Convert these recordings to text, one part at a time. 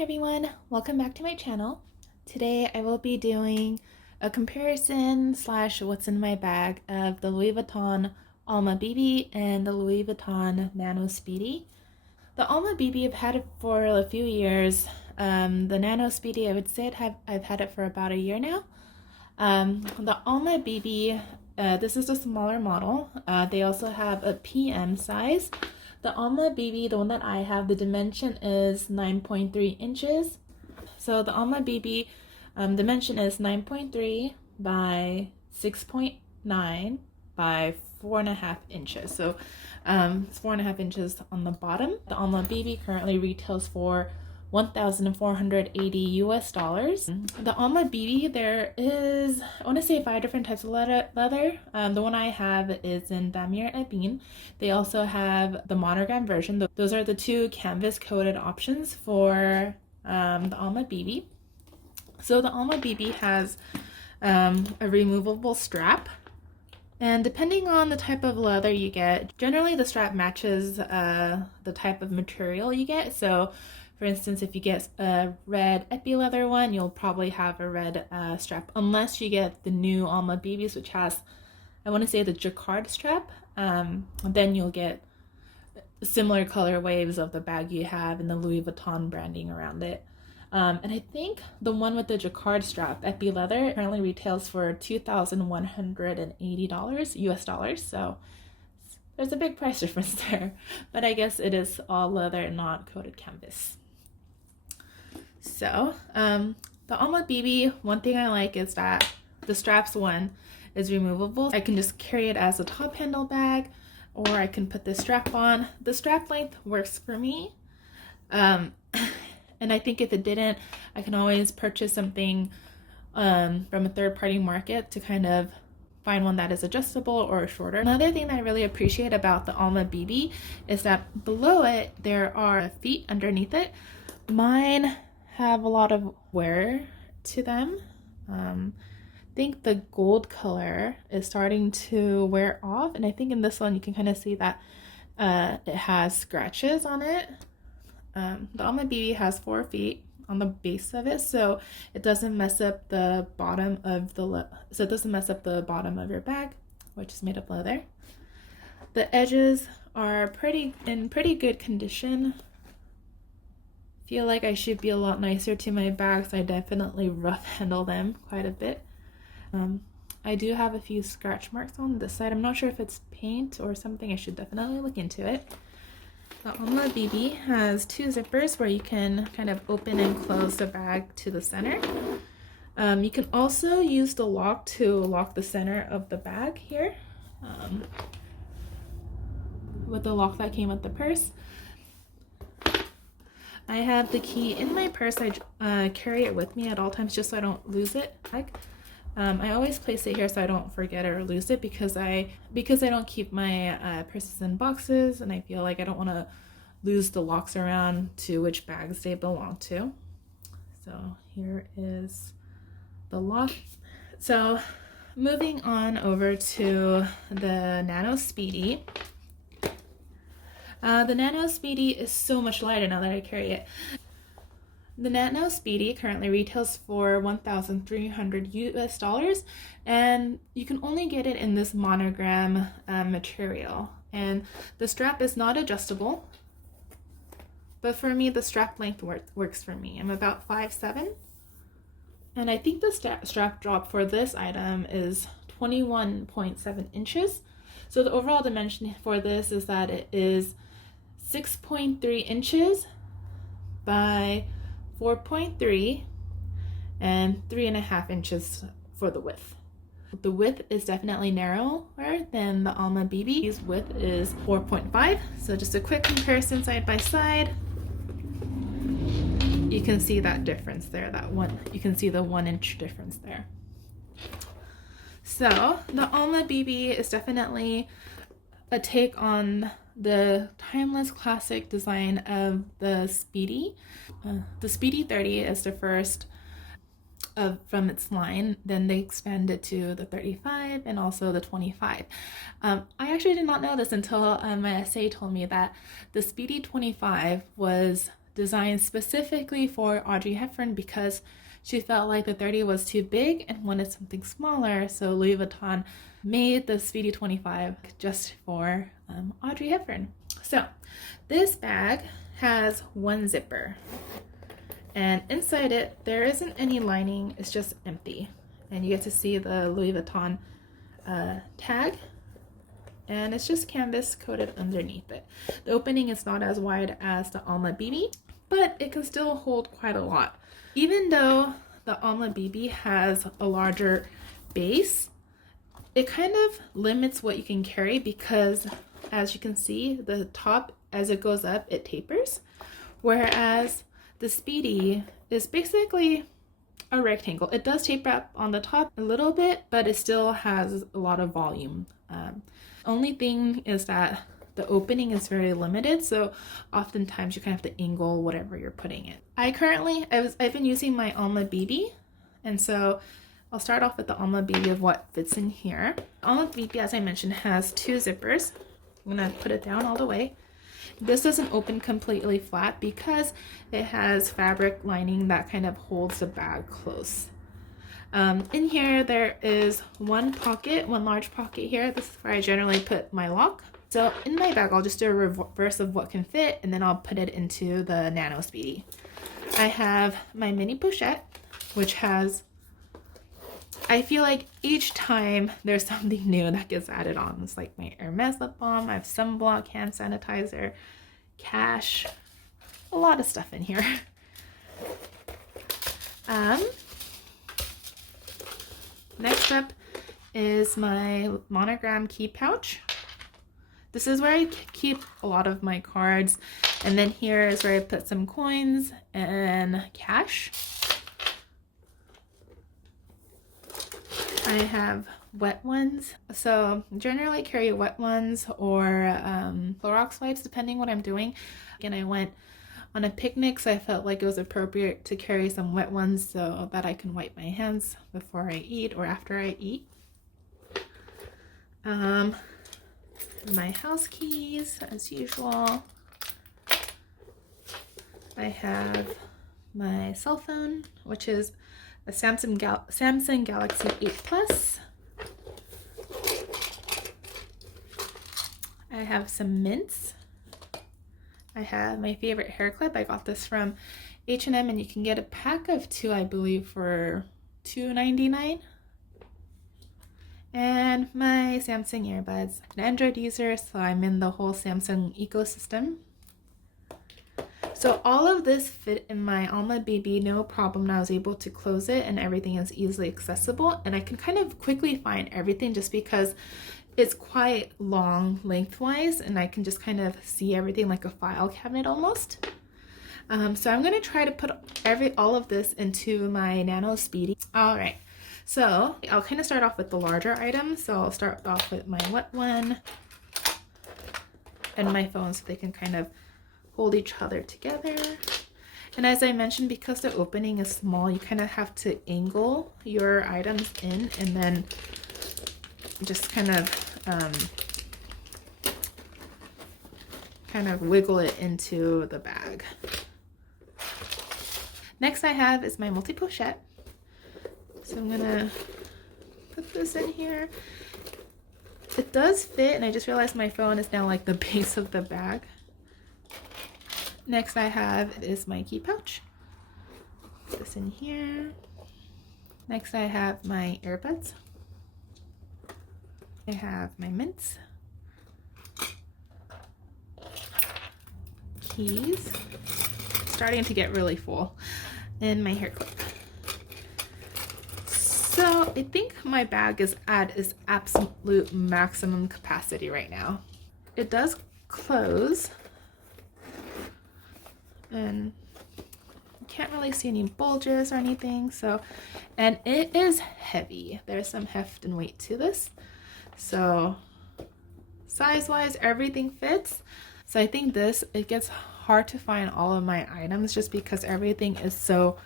Hi everyone, welcome back to my channel. Today I will be doing a comparison slash what's in my bag of the Louis Vuitton Alma BB and the Louis Vuitton Nano Speedy. The Alma BB I've had it for a few years. The Nano Speedy I would say I've had it for about a year now. The Alma BB, this is a smaller model. They also have a PM size. The Alma BB, the one that I have, the dimension is 9.3 inches. So the Alma BB dimension is 9.3 by 6.9 by 4.5 inches. So it's 4.5 inches on the bottom. The Alma BB currently retails for $1,480 US. The Alma BB, there is, I want to say 5 different types of leather. The one I have is in damier ebene. They also have the monogram version. Those are the two canvas coated options for the Alma BB. So the Alma BB has a removable strap. And depending on the type of leather you get, generally the strap matches the type of material you get. So for instance, if you get a red epi leather one, you'll probably have a red strap, unless you get the new Alma BBs, which has, I want to say, the jacquard strap. Then you'll get similar color waves of the bag you have and the Louis Vuitton branding around it. And I think the one with the jacquard strap, epi leather, currently retails for $2,180 US. So there's a big price difference there, but I guess it is all leather, not coated canvas. So the Alma BB, one thing I like is that the straps one is removable. I can just carry it as a top handle bag, or I can put this strap on. The strap length works for me. And I think if it didn't, I can always purchase something from a third-party market to kind of find one that is adjustable or shorter. Another thing that I really appreciate about the Alma BB is that below it there are feet underneath it. Mine have a lot of wear to them. I think the gold color is starting to wear off, and I think in this one you can kind of see that it has scratches on it. The Alma BB has 4 feet on the base of it, so it doesn't mess up the bottom of your bag, which is made of leather. The edges are in pretty good condition. Feel like I should be a lot nicer to my bags. I definitely rough handle them quite a bit. I do have a few scratch marks on this side. I'm not sure if it's paint or something. I should definitely look into it. The Alma BB has 2 zippers where you can kind of open and close the bag to the center. You can also use the lock to lock the center of the bag here, with the lock that came with the purse. I have the key in my purse. I carry it with me at all times just so I don't lose it. I always place it here so I don't forget or lose it, because I don't keep my purses in boxes, and I feel like I don't want to lose the locks around to which bags they belong to. So here is the lock. So moving on over to the Nano Speedy. The Nano Speedy is so much lighter now that I carry it. The Nano Speedy currently retails for $1,300 US, and you can only get it in this monogram material. And the strap is not adjustable, but for me the strap length works for me. I'm about 5'7", and I think the strap drop for this item is 21.7 inches. So the overall dimension for this is that it is 6.3 inches by 4.3 and 3.5 inches for the width. The width is definitely narrower than the Alma BB's width is 4.5. So just a quick comparison side by side. You can see that difference there, you can see the 1 inch difference there. So the Alma BB is definitely a take on the timeless classic design of the Speedy. The Speedy 30 is the first from its line. Then they expanded to the 35 and also the 25. I actually did not know this until my SA told me that the Speedy 25 was designed specifically for Audrey Hepburn because she felt like the 30 was too big and wanted something smaller. So Louis Vuitton made the Speedy 25 just for Audrey Hepburn. So this bag has one zipper, and inside it there isn't any lining, it's just empty, and you get to see the Louis Vuitton tag, and it's just canvas coated underneath it. The opening is not as wide as the Alma BB, but it can still hold quite a lot. Even though the Alma BB has a larger base, it kind of limits what you can carry because, as you can see, the top, as it goes up, it tapers, whereas the Speedy is basically a rectangle. It does taper up on the top a little bit, but it still has a lot of volume. Only thing is that the opening is very limited, so oftentimes you kind of have to angle whatever you're putting in. I've been using my Alma BB, and so I'll start off with the Alma BB of what fits in here. Alma BB, as I mentioned, has two zippers. I'm gonna put it down all the way. This doesn't open completely flat because it has fabric lining that kind of holds the bag close. In here there is one large pocket here. This is where I generally put my lock. So in my bag I'll just do a reverse of what can fit, and then I'll put it into the Nano Speedy. I have my mini pochette, which has, I feel like each time there's something new that gets added on. It's like my Hermes lip balm, I have sunblock, hand sanitizer, cash, a lot of stuff in here. Next up is my monogram key pouch. This is where I keep a lot of my cards, and then here is where I put some coins and cash. I have wet ones, so generally carry wet ones or Clorox wipes depending what I'm doing. Again, I went on a picnic, so I felt like it was appropriate to carry some wet ones so that I can wipe my hands before I eat or after I eat. My house keys, as usual. I have my cell phone, which is a Samsung Galaxy 8 Plus. I have some mints. I have my favorite hair clip. I got this from H&M, and you can get a pack of 2, I believe, for $2.99. And my Samsung earbuds. I'm an Android user, so I'm in the whole Samsung ecosystem. So all of this fit in my Alma BB, no problem. I was able to close it and everything is easily accessible, and I can kind of quickly find everything just because it's quite long lengthwise, and I can just kind of see everything like a file cabinet almost. So I'm going to try to put all of this into my Nano Speedy. All right, so I'll kind of start off with the larger items. So I'll start off with my wet one and my phone so they can kind of hold each other together. And as I mentioned, because the opening is small, you kind of have to angle your items in and then just kind of wiggle it into the bag. Next I have is my multi-pochette. So I'm gonna put this in here. It does fit, and I just realized my phone is now like the base of the bag. Next I have is my key pouch. Put this in here. Next I have my earbuds. I have my mints, keys, starting to get really full, and my hair clip. So I think my bag is at its absolute maximum capacity right now. It does close, and you can't really see any bulges or anything. So, and it is heavy. There's some heft and weight to this. So size-wise, everything fits. So I think it gets hard to find all of my items just because everything is so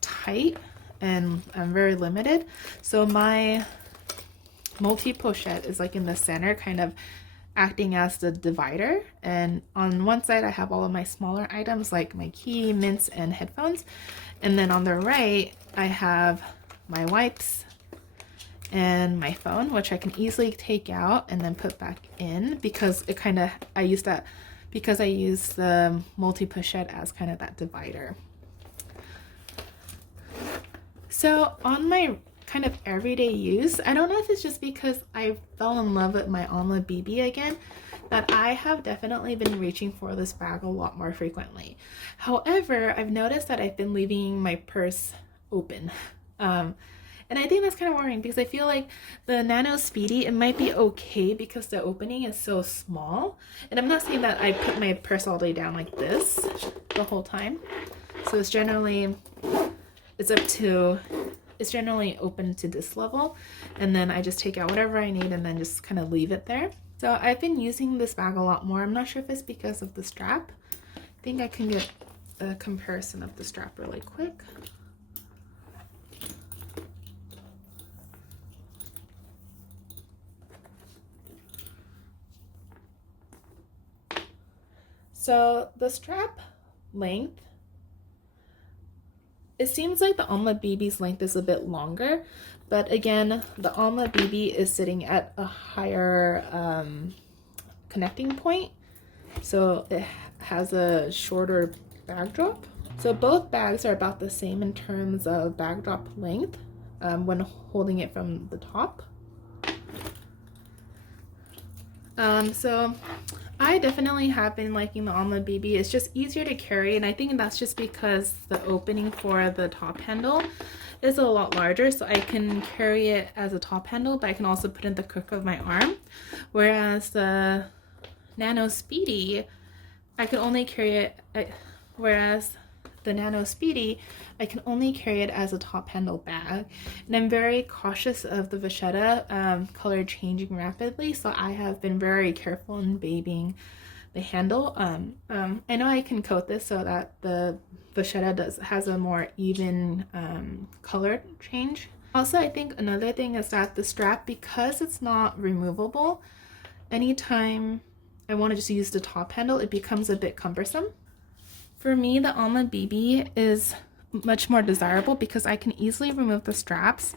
tight and I'm very limited. So my multi-pochette is like in the center, kind of acting as the divider, and on one side I have all of my smaller items like my key, mints, and headphones, and then on the right I have my wipes and my phone, which I can easily take out and then put back in because I use the multi-pochette as kind of that divider. So on my kind of everyday use, I don't know if it's just because I fell in love with my Alma BB again, that I have definitely been reaching for this bag a lot more frequently. However, I've noticed that I've been leaving my purse open. And I think that's kind of worrying because I feel like the Nano Speedy, it might be okay because the opening is so small. And I'm not saying that I put my purse all the way down like this the whole time. So it's generally open to this level. And then I just take out whatever I need and then just kind of leave it there. So I've been using this bag a lot more. I'm not sure if it's because of the strap. I think I can get a comparison of the strap really quick. So the strap length, it seems like the Alma BB's length is a bit longer, but again, the Alma BB is sitting at a higher connecting point, so it has a shorter bag drop. So both bags are about the same in terms of bag drop length when holding it from the top. So I definitely have been liking the Alma BB. It's just easier to carry, and I think that's just because the opening for the top handle is a lot larger, so I can carry it as a top handle, but I can also put it in the crook of my arm. Whereas the Nano Speedy, I can only carry it, I can only carry it as a top handle bag, and I'm very cautious of the vachetta color changing rapidly, so I have been very careful in babying the handle. I know I can coat this so that the vachetta has a more even color change. Also, I think another thing is that the strap, because it's not removable, anytime I want to just use the top handle, it becomes a bit cumbersome. For me, the Alma BB is much more desirable because I can easily remove the straps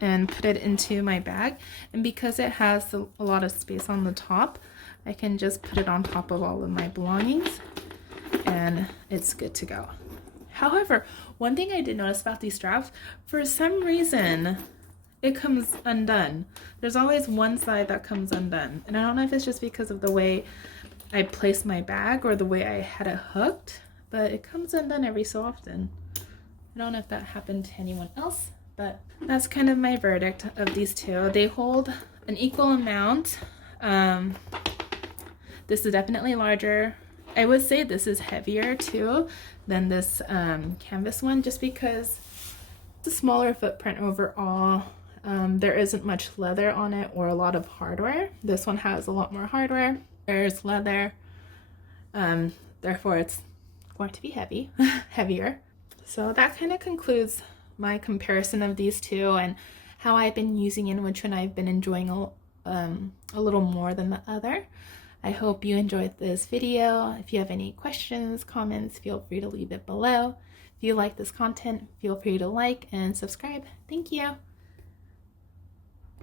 and put it into my bag, and because it has a lot of space on the top, I can just put it on top of all of my belongings and it's good to go. However, one thing I did notice about these straps, for some reason it comes undone. There's always one side that comes undone, and I don't know if it's just because of the way I place my bag or the way I had it hooked, but it comes undone every so often. I don't know if that happened to anyone else, but that's kind of my verdict of these two. They hold an equal amount. This is definitely larger. I would say this is heavier too than this canvas one, just because it's a smaller footprint overall. There isn't much leather on it or a lot of hardware. This one has a lot more hardware. There's leather, therefore it's going to be heavier. So that kind of concludes my comparison of these two and how I've been using it and which one I've been enjoying a little more than the other. I hope you enjoyed this video. If you have any questions, comments, feel free to leave it below. If you like this content, feel free to like and subscribe. Thank you.